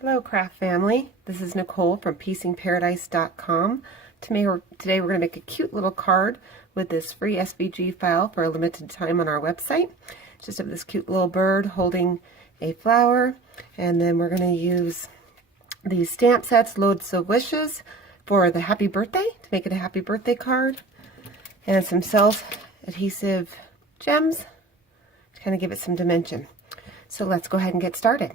Hello craft family, this is Nicole from piecingparadise.com. Today we're going to make a cute little card with this free SVG file for a limited time on our website. It's just of this cute little bird holding a flower, and then we're going to use these stamp sets, Loads of Wishes, for the happy birthday, to make it a happy birthday card, and some self-adhesive gems to kind of give it some dimension. So let's go ahead and get started.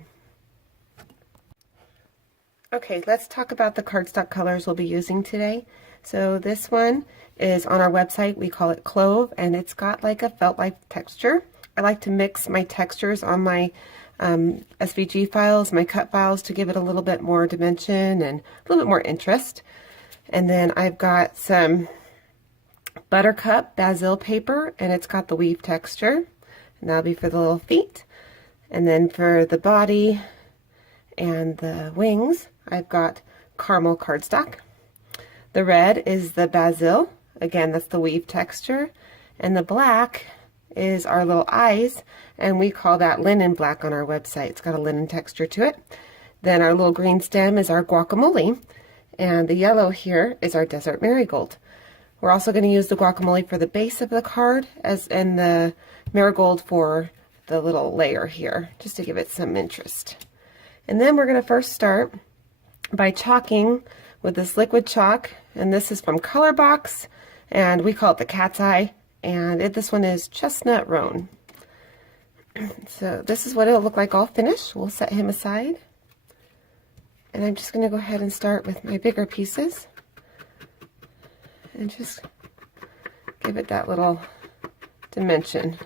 Okay, let's talk about the cardstock colors we'll be using today. So this one is on our website. We call it Clove, and it's got like a felt-like texture. I like to mix my textures on my SVG files, my cut files, to give it a little bit more dimension and a little bit more interest. And then I've got some Buttercup basil paper, and it's got the weave texture, and that'll be for the little feet. And then for the body and the wings, I've got caramel cardstock. The red is the basil, again that's the weave texture, and the black is our little eyes, and we call that linen black on our website. It's got a linen texture to it. Then our little green stem is our guacamole, and the yellow here is our desert marigold. We're also going to use the guacamole for the base of the card, and the marigold for the little layer here, just to give it some interest. And then we're going to first start by chalking with this liquid chalk, and this is from Color Box, and we call it the cat's eye, and this one is chestnut roan. So this is what it'll look like all finished. We'll set him aside, and I'm just going to go ahead and start with my bigger pieces and just give it that little dimension.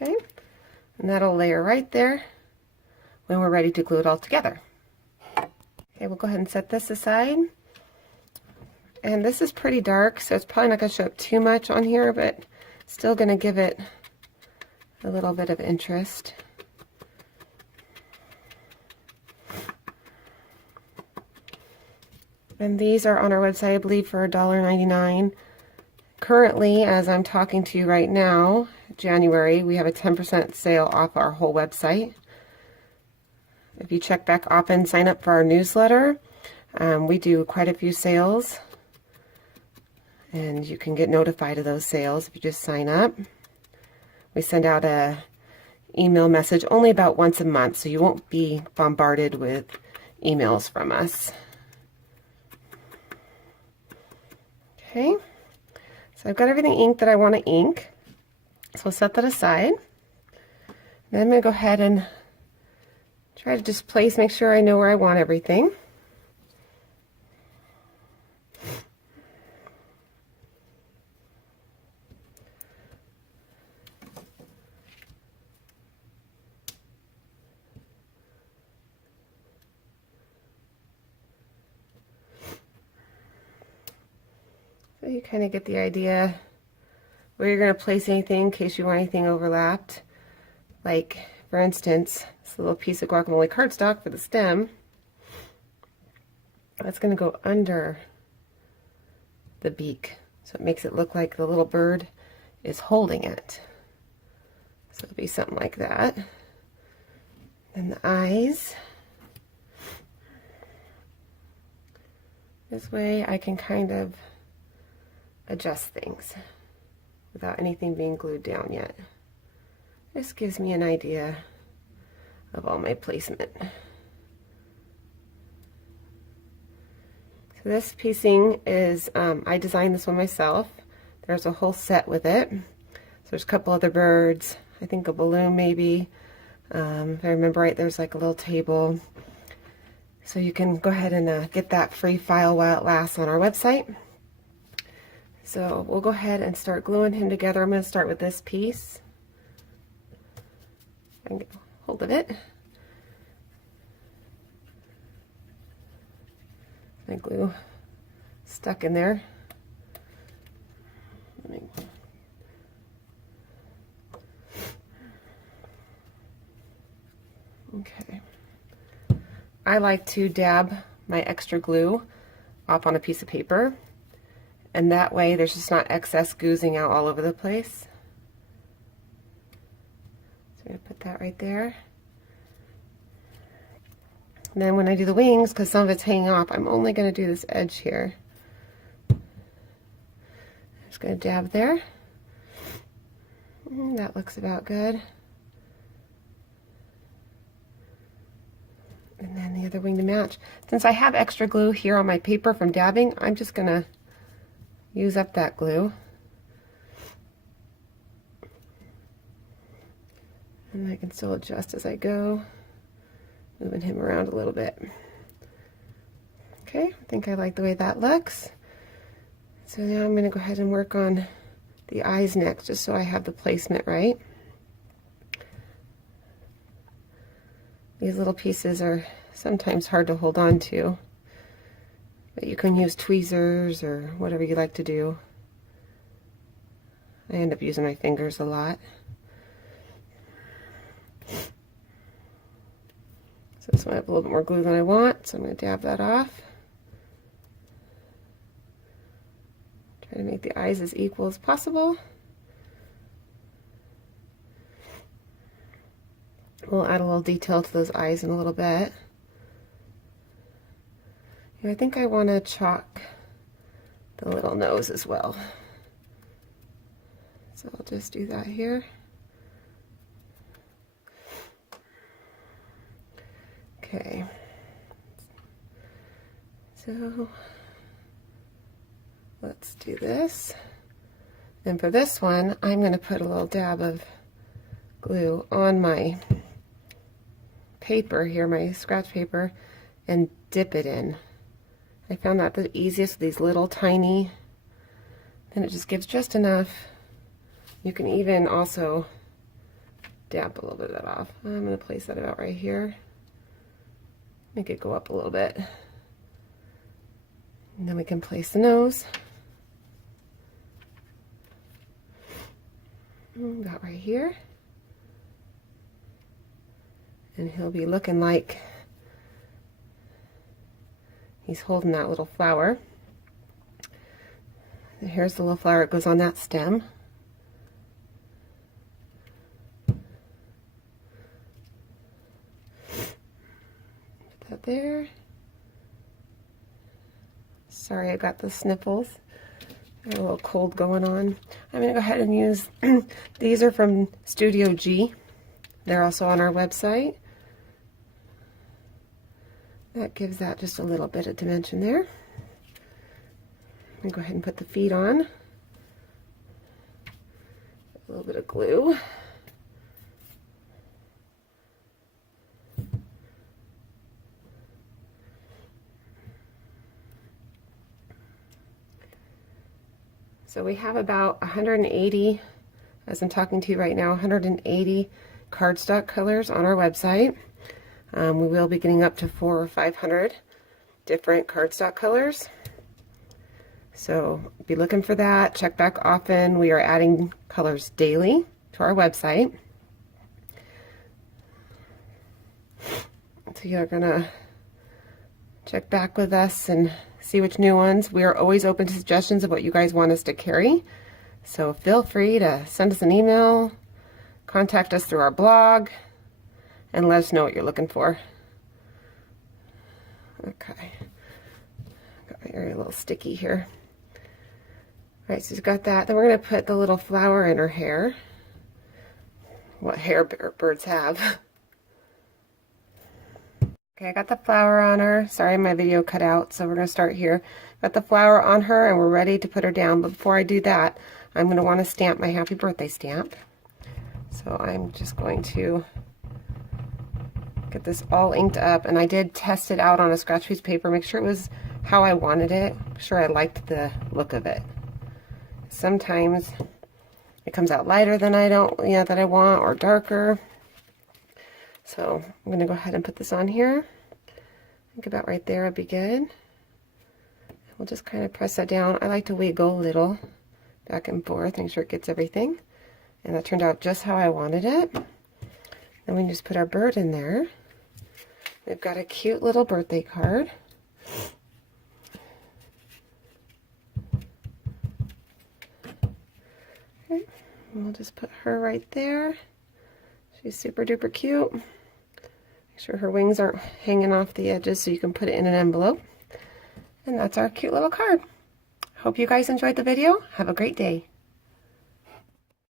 Okay, and that'll layer right there when we're ready to glue it all together. Okay, we'll go ahead and set this aside. And this is pretty dark, so it's probably not going to show up too much on here, but still going to give it a little bit of interest. And these are on our website, I believe, for $1.99. Currently, as I'm talking to you right now, January, we have a 10% sale off our whole website. If you check back often, sign up for our newsletter. We do quite a few sales, and you can get notified of those sales if you just sign up. We send out a email message only about once a month, so you won't be bombarded with emails from us. Okay, so I've got everything inked that I want to ink. So I'll set that aside. Then I'm going to go ahead and try to just make sure I know where I want everything. So you kind of get the idea where you're going to place anything in case you want anything overlapped. Like, for instance, this little piece of guacamole cardstock for the stem. That's going to go under the beak, so it makes it look like the little bird is holding it. So it'll be something like that. Then the eyes. This way I can kind of adjust things without anything being glued down yet. This gives me an idea of all my placement. So this piecing is, I designed this one myself. There's a whole set with it. So there's a couple other birds, I think a balloon maybe. If I remember right, there's like a little table. So you can go ahead and get that free file while it lasts on our website. So we'll go ahead and start gluing him together. I'm going to start with this piece. I can get hold of it. My glue stuck in there. Okay. I like to dab my extra glue off on a piece of paper, and that way there's just not excess goozing out all over the place. So I'm going to put that right there. And then when I do the wings, because some of it's hanging off, I'm only going to do this edge here. I'm just going to dab there. That looks about good. And then the other wing to match. Since I have extra glue here on my paper from dabbing, I'm just going to use up that glue. And I can still adjust as I go, moving him around a little bit. Okay, I think I like the way that looks. So now I'm going to go ahead and work on the eyes next, just so I have the placement right. These little pieces are sometimes hard to hold on to, but you can use tweezers or whatever you like to do. I end up using my fingers a lot. So this one I have a little bit more glue than I want, so I'm going to dab that off. Try to make the eyes as equal as possible. We'll add a little detail to those eyes in a little bit. And I think I want to chalk the little nose as well. So I'll just do that here. Okay. So let's do this. And for this one, I'm going to put a little dab of glue on my paper here, my scratch paper, and dip it in. I found that the easiest with these little tiny, then it just gives just enough. You can even also dab a little bit of that off. I'm going to place that about right here. Make it go up a little bit. And then we can place the nose. About right here. And he'll be looking like he's holding that little flower. And here's the little flower that goes on that stem. Put that there. Sorry, I got the sniffles. I got a little cold going on. I'm going to go ahead and use, these are from Studio G. They're also on our website. That gives that just a little bit of dimension there. I'm going to go ahead and put the feet on. A little bit of glue. So we have about 180, as I'm talking to you right now, 180 cardstock colors on our website. We will be getting up to 400 or 500 different cardstock colors. So be looking for that. Check back often. We are adding colors daily to our website. So you're gonna check back with us and see which new ones. We are always open to suggestions of what you guys want us to carry. So feel free to send us an email, contact us through our blog, and let us know what you're looking for. Okay. Got my area a little sticky here. Alright, so we've got that. Then we're going to put the little flower in her hair. What hair birds have. Okay, I got the flower on her. Sorry, my video cut out, so we're going to start here. Got the flower on her, and we're ready to put her down. But before I do that, I'm going to want to stamp my happy birthday stamp. So I'm just going to get this all inked up, and I did test it out on a scratch piece of paper, make sure it was how I wanted it, make sure I liked the look of it. Sometimes it comes out lighter than that I want, or darker. So I'm going to go ahead and put this on here. I think about right there would be good. We'll just kind of press that down. I like to wiggle a little back and forth, make sure it gets everything. And that turned out just how I wanted it. Then we can just put our bird in there. We've got a cute little birthday card. Okay, and we'll just put her right there. She's super duper cute. Make sure her wings aren't hanging off the edges so you can put it in an envelope. And that's our cute little card. Hope you guys enjoyed the video. Have a great day.